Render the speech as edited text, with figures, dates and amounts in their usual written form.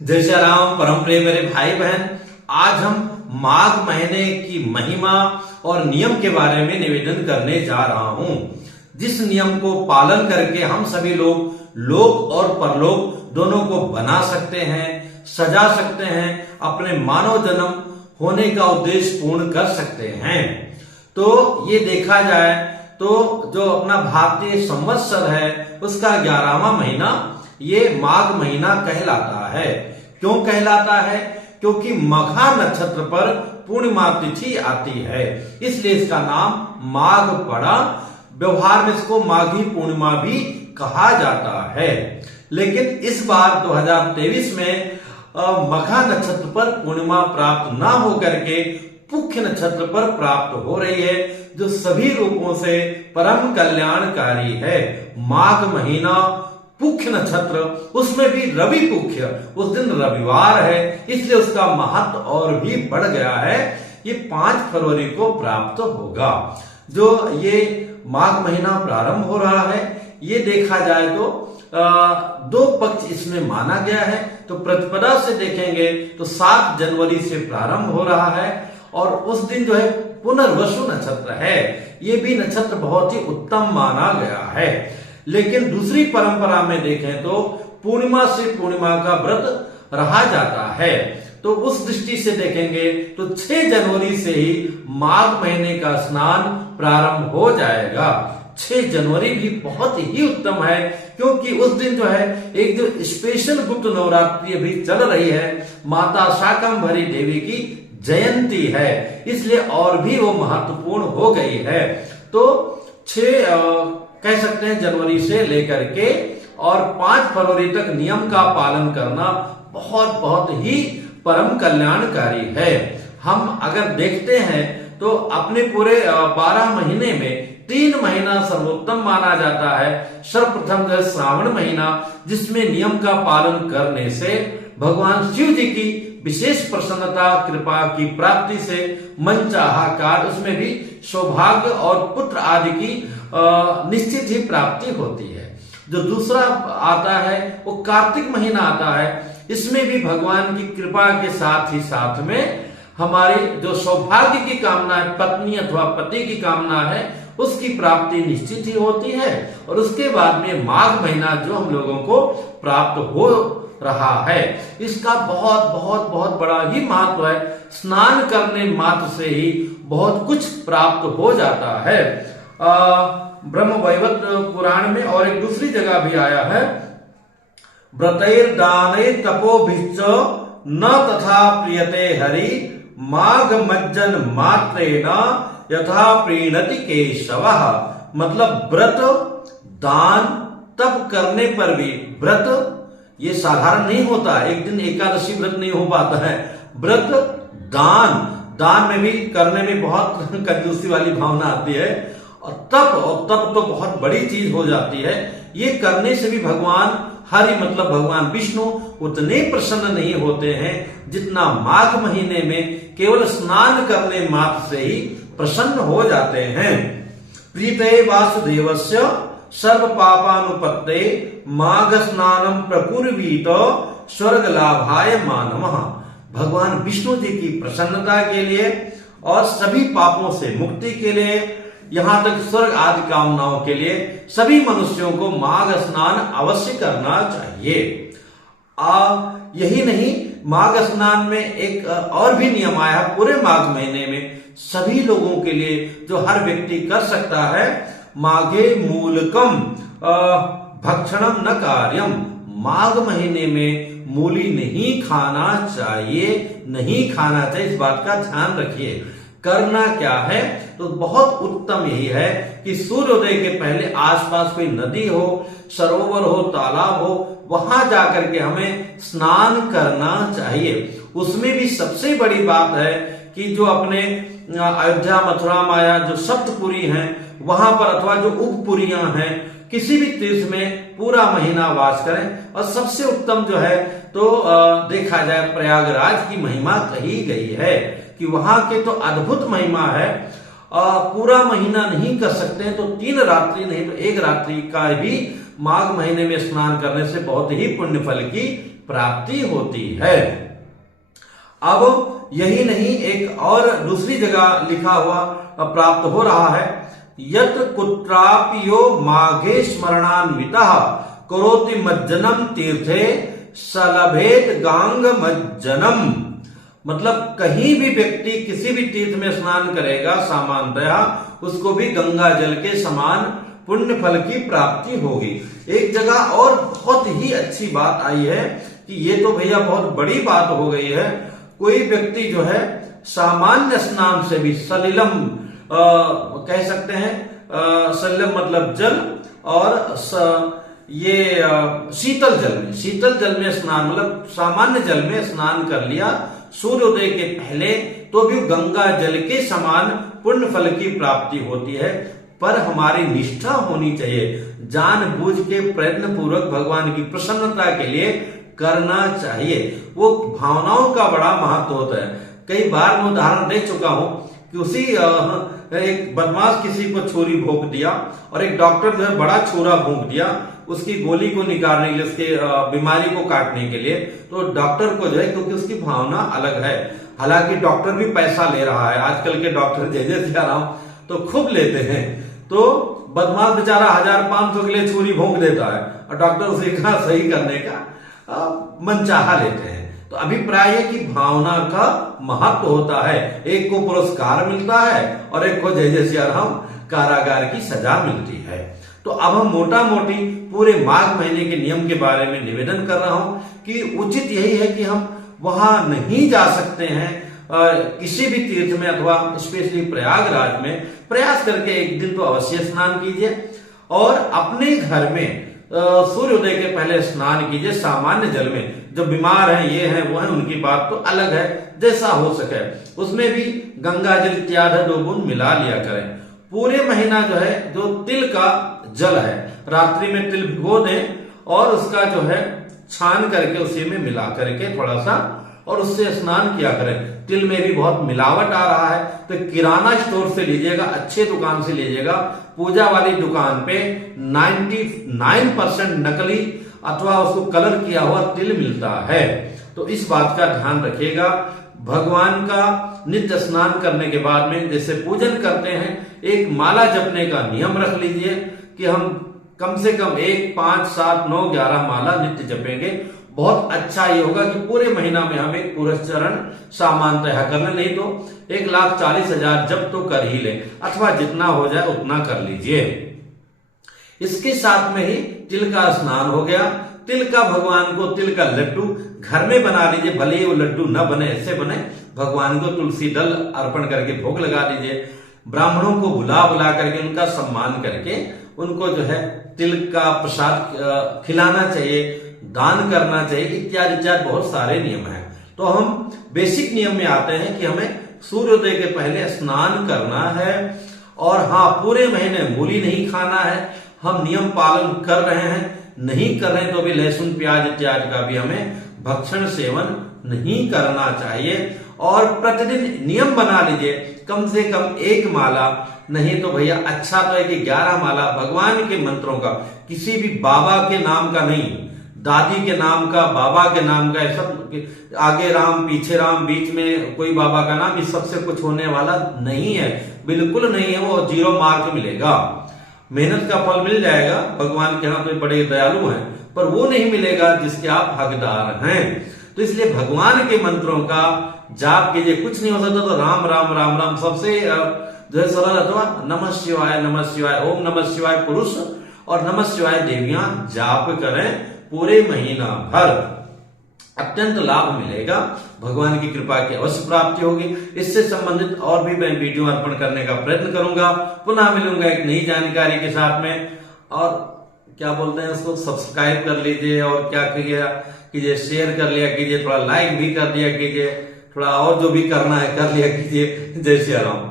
जय श्री राम। परम प्रिय मेरे भाई बहन, आज हम माघ महीने की महिमा और नियम के बारे में निवेदन करने जा रहा हूं, जिस नियम को पालन करके हम सभी लोग लोक और परलोक दोनों को बना सकते हैं, सजा सकते हैं, अपने मानव जन्म होने का उद्देश्य पूर्ण कर सकते हैं। तो ये देखा जाए तो जो अपना भारतीय संवत्सर है उसका 11वां महीना ये माघ महीना कहलाता है। क्यों कहलाता है? क्योंकि मघा नक्षत्र पर पूर्णिमा तिथि आती है, इसलिए इसका नाम माघ पड़ा। व्यवहार में इसको माघी पूर्णिमा भी कहा जाता है। लेकिन इस बार 2023 में मघा नक्षत्र पर पूर्णिमा प्राप्त ना होकर के पुख्य नक्षत्र पर प्राप्त हो रही है, जो सभी रूपों से परम कल्याणकारी है। माघ महीना पुख्य नक्षत्र, उसमें भी रवि पुख्य, उस दिन रविवार है, इसलिए उसका महत्व और भी बढ़ गया है। ये 5 फरवरी को प्राप्त होगा। जो ये माघ महीना प्रारंभ हो रहा है, ये देखा जाए तो 2 पक्ष इसमें माना गया है। तो प्रतिपदा से देखेंगे तो 7 जनवरी से प्रारंभ हो रहा है और उस दिन जो है पुनर्वसु नक्षत्र है। ये भी नक्षत्र बहुत ही उत्तम माना गया है। लेकिन दूसरी परंपरा में देखें तो पूर्णिमा से पूर्णिमा का व्रत रहा जाता है। तो उस दृष्टि से देखेंगे तो 6 जनवरी से ही माघ महीने का स्नान प्रारंभ हो जाएगा। 6 जनवरी भी बहुत ही उत्तम है, क्योंकि उस दिन जो है एक जो स्पेशल गुप्त नवरात्रि अभी चल रही है, माता शाकंभरी देवी की जयंती है, इसलिए और भी वो महत्वपूर्ण हो गई है। तो 6 कह सकते हैं जनवरी से लेकर के और 5 फरवरी तक नियम का पालन करना बहुत बहुत ही परम कल्याणकारी है। हम अगर देखते हैं तो अपने पूरे 12 महीने में 3 महीना सर्वोत्तम माना जाता है। सर्वप्रथम जो श्रावण महीना, जिसमें नियम का पालन करने से भगवान शिव जी की विशेष प्रसन्नता कृपा की प्राप्ति से मनचाहा कार्य, उसमें भी सौभाग्य और पुत्र आदि की निश्चित ही प्राप्ति होती है। जो दूसरा आता है वो कार्तिक महीना आता है। इसमें भी भगवान की कृपा के साथ ही साथ में हमारी जो सौभाग्य की कामना है, पत्नी अथवा पति की कामना है, उसकी प्राप्ति निश्चित ही होती है। और उसके बाद में माघ महीना जो हम लोगों को प्राप्त हो रहा है, इसका बहुत बहुत बहुत बड़ा ही महत्व है। स्नान करने मात्र से ही बहुत कुछ प्राप्त हो जाता है। ब्रह्म वैवर्त पुराण में और एक दूसरी जगह भी आया है, व्रतैर दानै तपोभिश्च न तथा प्रियते हरि माघ मज्जन मात्रेण यथा प्रीणति केशवः। मतलब व्रत दान तप करने पर भी, व्रत ये साधारण नहीं होता, एक दिन एकादशी व्रत नहीं हो पाता है। व्रत दान में भी करने में बहुत कंजूसी वाली भावना आती है। और तप तो बहुत बड़ी चीज हो जाती है। ये करने से भी भगवान हरि मतलब भगवान विष्णु उतने प्रसन्न नहीं होते हैं जितना माघ महीने में केवल स्नान करने मात्र से ही प्रसन्न हो जाते हैं। प्रीते वासुदेवस्य सर्व पापानुपत्ते माघ स्नानम प्रकुर्वीत स्वर्ग लाभाय मानवः। भगवान विष्णु जी की प्रसन्नता के लिए और सभी पापों से मुक्ति के लिए, यहां तक स्वर्ग आदि कामनाओं के लिए सभी मनुष्यों को माघ स्नान अवश्य करना चाहिए। यही नहीं, माघ स्नान में एक और भी नियम आया है पूरे माघ महीने में सभी लोगों के लिए, जो हर व्यक्ति कर सकता है। माघे मूलकम भक्षणम न कार्यम। माघ महीने में मूली नहीं खाना चाहिए, नहीं खाना चाहिए, इस बात का ध्यान रखिए। करना क्या है? तो बहुत उत्तम यही है कि सूर्योदय के पहले आसपास कोई नदी हो, सरोवर हो, तालाब हो, वहां जाकर के हमें स्नान करना चाहिए। उसमें भी सबसे बड़ी बात है कि जो अपने अयोध्या मथुरा माया जो सप्तपुरी हैं वहां पर, अथवा जो उपपुरियां हैं, किसी भी तीर्थ में पूरा महीना वास करें। और सबसे उत्तम जो है तो देखा जाए प्रयागराज की महिमा कही गई है कि वहां के तो अद्भुत महिमा है। पूरा महीना नहीं कर सकते हैं तो 3 रात्रि नहीं तो 1 रात्रि का भी माघ महीने में स्नान करने से बहुत ही पुण्य फल की प्राप्ति होती है। अब यही नहीं, एक और दूसरी जगह लिखा हुआ प्राप्त हो रहा है, यत कुत्रापि यो माघे स्मरणान्वितः करोति मज्जनम तीर्थे सलभेत गांग मज्जनम। मतलब कहीं भी व्यक्ति किसी भी तीर्थ में स्नान करेगा सामान्यतः उसको भी गंगा जल के समान पुण्य फल की प्राप्ति होगी। एक जगह और बहुत ही अच्छी बात आई है कि ये तो भैया बहुत बड़ी बात हो गई है, कोई व्यक्ति जो है सामान्य स्नान से भी सलिलम कह सकते हैं, सलिलम मतलब जल, और ये शीतल जल में स्नान मतलब सामान्य जल में स्नान कर लिया सूर्योदय के पहले, तो भी गंगा जल के समान पुण्य फल की प्राप्ति होती है। पर हमारी निष्ठा होनी चाहिए, जानबूझ के प्रयत्न पूर्वक भगवान की प्रसन्नता के लिए करना चाहिए। वो भावनाओं का बड़ा महत्व होता है। कई बार मैं उदाहरण दे चुका हूं कि उसी एक बदमाश किसी को छुरी भोंक दिया और एक डॉक्टर जो है बड़ा छुरा भोंक दिया उसकी गोली को निकालने के लिए, उसके बीमारी को काटने के लिए। तो डॉक्टर को जो है, क्योंकि उसकी भावना अलग है, हालांकि डॉक्टर भी पैसा ले रहा है, आजकल के डॉक्टर जय सियाराम तो खूब लेते हैं, तो बदमाश बेचारा 1500 के लिए छुरी भोंक देता है और डॉक्टर उसे सही करने का मनचाहा लेते हैं। तो अभिप्राय है कि भावना का महत्व होता है, एक को पुरस्कार मिलता है और एक को जय सियाराम कारागार की सजा मिलती है। तो अब हम मोटा मोटी पूरे माघ महीने के नियम के बारे में निवेदन कर रहा हूं कि उचित यही है कि हम वहां नहीं जा सकते हैं किसी भी तीर्थ में अथवा स्पेशली प्रयागराज में, प्रयास करके एक दिन तो अवश्य स्नान कीजिए और अपने घर में सूर्योदय के पहले स्नान कीजिए सामान्य जल में। जो बीमार हैं, ये हैं, वो हैं, उनकी बात तो अलग है, जैसा हो सके उसमें भी गंगा जल इत्यादि 2 बूंद मिला लिया करें। पूरे महीना जो है, जो तिल का जल है, रात्रि में तिल भिगो दें और उसका जो है छान करके उसी में मिला करके थोड़ा सा और उससे स्नान किया करें। तिल में भी बहुत मिलावट आ रहा है, तो किराना स्टोर से लीजिएगा, अच्छे दुकान से लीजिएगा। पूजा वाली दुकान पे 99% नकली अथवा उसको कलर किया हुआ तिल मिलता है। तो इस बात का ध्यान रखिएगा। भगवान का नित्य स्नान करने के बाद में जैसे पूजन करते हैं, एक माला जपने का नियम रख लीजिए कि हम कम से कम 1, 5, 7, 9, 11 माला नित्य जपेंगे। बहुत अच्छा ये होगा कि पूरे महीना में हम एक पुरस्चरण सामान्यतः कर लें, नहीं तो 1,40,000 जब तो कर ही लें, अथवा जितना हो जाए उतना कर लीजिए। इसके साथ में ही तिल का स्नान हो गया। तिल का भगवान को तिल का लड्डू घर में बना लीजिए, भले ही वो लड्डू न बने, ऐसे बने, भगवान को तुलसी दल अर्पण करके भोग लगा दीजिए। ब्राह्मणों को बुला करके उनका सम्मान करके उनको जो है तिल का प्रसाद खिलाना चाहिए, दान करना चाहिए, इत्यादि इत्यादि बहुत सारे नियम हैं। तो हम बेसिक नियम में आते हैं कि हमें सूर्योदय के पहले स्नान करना है और हाँ, पूरे महीने मूली नहीं खाना है। हम नियम पालन कर रहे हैं, नहीं कर रहे हैं तो भी लहसुन प्याज इत्यादि का भी हमें भक्षण सेवन नहीं करना चाहिए। और प्रतिदिन नियम बना लीजिए कम से कम 1 माला, नहीं तो भैया अच्छा तो है कि 11 माला भगवान के मंत्रों का, किसी भी बाबा के नाम का नहीं, दादी के नाम का, बाबा के नाम का, सब आगे राम पीछे राम बीच में कोई बाबा का नाम, इस सबसे कुछ होने वाला नहीं है, बिल्कुल नहीं है। वो 0 मार्क मिलेगा। मेहनत का फल मिल जाएगा, भगवान के यहाँ पे बड़े दयालु हैं, पर वो नहीं मिलेगा जिसके आप हकदार हैं। तो इसलिए भगवान के मंत्रों का जाप कीजिए। कुछ नहीं हो सकता तो राम राम राम राम सबसे जो है सरल, अथवा नमः शिवाय, ओम नमः शिवाय पुरुष और नमः शिवाय देवियां जाप करें पूरे महीना भर, अत्यंत लाभ मिलेगा। भगवान की कृपा की अवश्य प्राप्ति होगी। इससे संबंधित और भी मैं वीडियो अर्पण करने का प्रयत्न करूंगा। पुनः मिलूंगा एक नई जानकारी के साथ में। और क्या बोलते हैं उसको, सब्सक्राइब कर लीजिए और क्या कीजिए, शेयर कर लिया कीजिए, थोड़ा लाइक भी कर दिया कीजिए, थोड़ा और जो भी करना है कर लिया कीजिए। जय श्री राम।